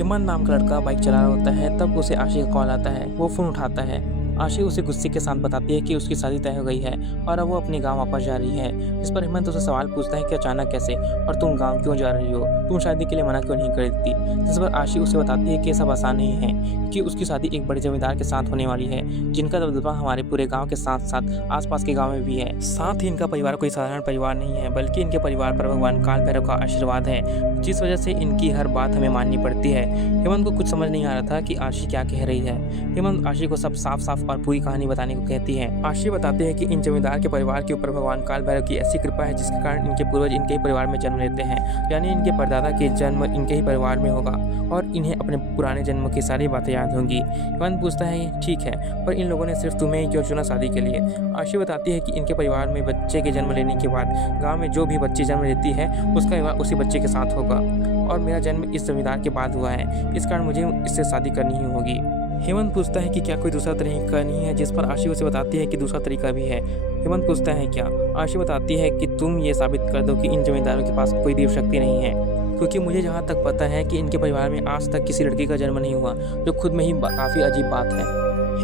हेमंत नाम का लड़का बाइक चला रहा होता है, तब उसे आशी का कॉल आता है। वो फ़ोन उठाता है। आशी उसे गुस्से के साथ बताती है कि उसकी शादी तय हो गई है और अब वो अपने गाँव वापस जा रही है। इस पर हेमंत उसे सवाल पूछता है कि अचानक कैसे और तुम गाँव क्यों जा रही हो? तुम शादी के लिए मना क्यों नहीं कर देती? जिस पर आशी उसे बताती है कि ये सब आसान नहीं है, कि उसकी शादी एक बड़े जमींदार के साथ होने वाली है, जिनका दबदबा हमारे पूरे गाँव के साथ-साथ आस-पास के गाँव में भी है। साथ ही इनका परिवार कोई साधारण परिवार नहीं है, बल्कि इनके परिवार पर भगवान काल भैरव का आशीर्वाद है, जिस वजह से इनकी हर बात हमें माननी पड़ती है। हेमंत को कुछ समझ नहीं आ रहा था कि आशी क्या कह रही है। हेमंत आशी को सब साफ-साफ और पूरी कहानी बताने को कहती है। आशी बताती है कि इन जमींदार के परिवार के ऊपर भगवान काल भैरव की ऐसी कृपा है, जिसके कारण इनके पूर्वज इनके ही परिवार में जन्म लेते हैं, यानी इनके परदादा के जन्म इनके ही परिवार में होगा और इन्हें अपने पुराने जन्म की सारी बातें याद होंगी। हेमंत पूछता है, ठीक है, पर इन लोगों ने सिर्फ तुम्हें ही क्यों चुना शादी के लिए? आशी बताती है कि इनके परिवार में बच्चे के जन्म लेने के बाद गाँव में जो भी बच्ची जन्म लेती है, उसका विवाह उसी बच्चे के साथ होगा और मेरा जन्म इस जमींदार के बाद हुआ है, इस कारण मुझे इससे शादी करनी ही होगी। हेमंत पूछता है कि क्या कोई दूसरा तरीका नहीं है, जिस पर आशी उसे बताती है कि दूसरा तरीका भी है। हेमंत पूछता है क्या? आशी बताती है कि तुम ये साबित कर दो कि इन जमींदारों के पास कोई देव शक्ति नहीं है, क्योंकि मुझे जहाँ तक पता है कि इनके परिवार में आज तक किसी लड़की का जन्म नहीं हुआ, जो खुद में ही काफ़ी अजीब बात है।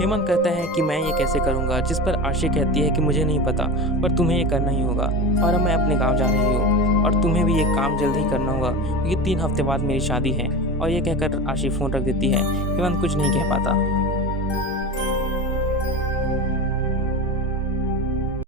हेमंत कहता है कि मैं ये कैसे करूँगा, जिस पर आशी कहती है कि मुझे नहीं पता, पर तुम्हें ये करना ही होगा और अब मैं अपने गाँव जा रही हूँ और तुम्हें भी ये काम जल्द ही करना होगा, क्योंकि 3 हफ्ते बाद मेरी शादी है। और ये कहकर आशी फ़ोन रख देती है। हेमंत कुछ नहीं कह पाता।